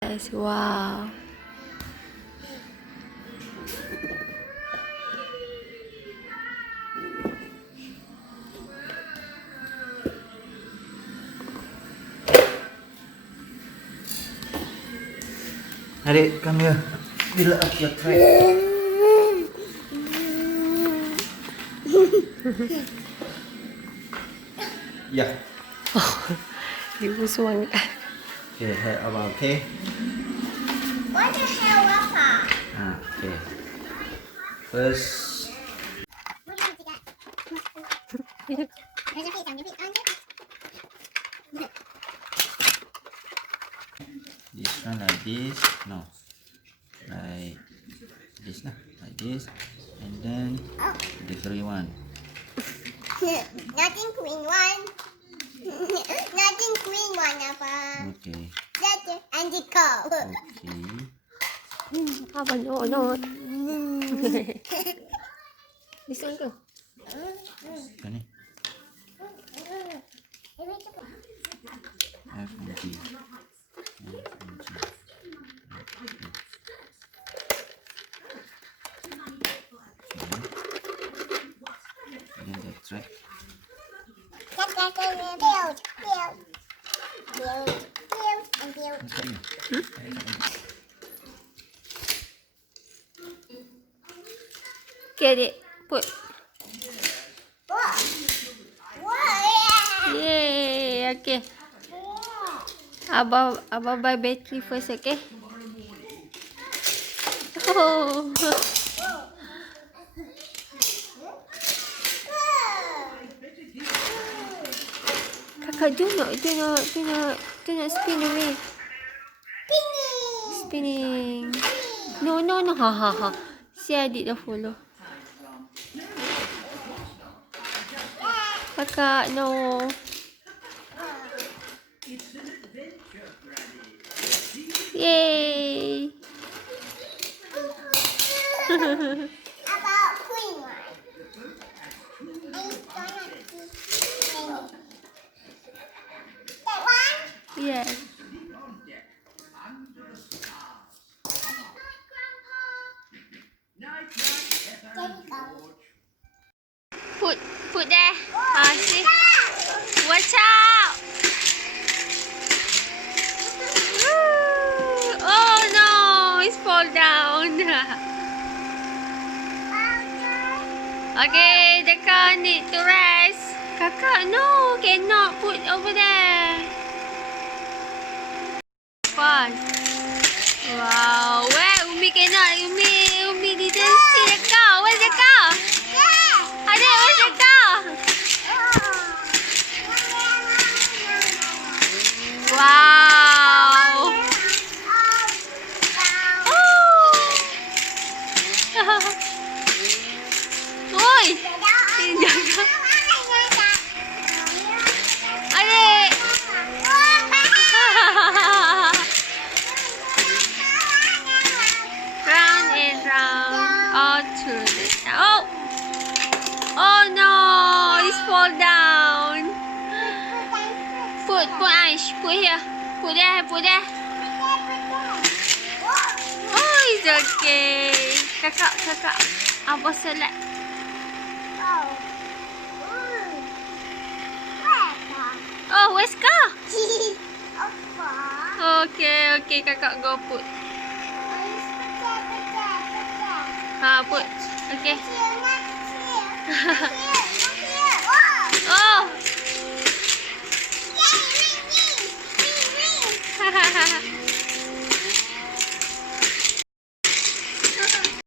Yes, wow. Adik, come here. Fill up your tray. Yeah. Ibu semangat. Okay, head about, okay? What the hell, Papa? Okay. First, What do you got? There's a piece on your feet, this one like this. No. Like this lah. Like this. And then Oh. the green one. Nothing green one. Nothing green one, Papa. Okay. That's it. And the cow. Okay. Apa no. This one ke? Kan ni? F and G. Then the track. Build, and build. Macam ni. Okay, adik. Put. Whoa. Whoa. Yay. Okay. Abah buy battery first, okay? Oh. Kakak, do not spin away. Spinning. No. Ha. Si adik dah follow. Kakak, no. Yay. About queen one. That one? Yes. There you go. Put there. See. Watch out. Woo. Oh no, it's fall down. Okay, the car need to rest. Kakak, no, cannot put over there. Fun. Wow, where Umi cannot? Umi didn't see the car. Where's the car? Adik, where's the car? Wow. Oi, jaga. Adik. Round and round, all to the top. Oh no, it's fall down. Put Aish, put here. Put there. Oh, it's okay. Kakak. Abah select. Oh, where's car? Okay, kakak go put. Ha, put. Okay.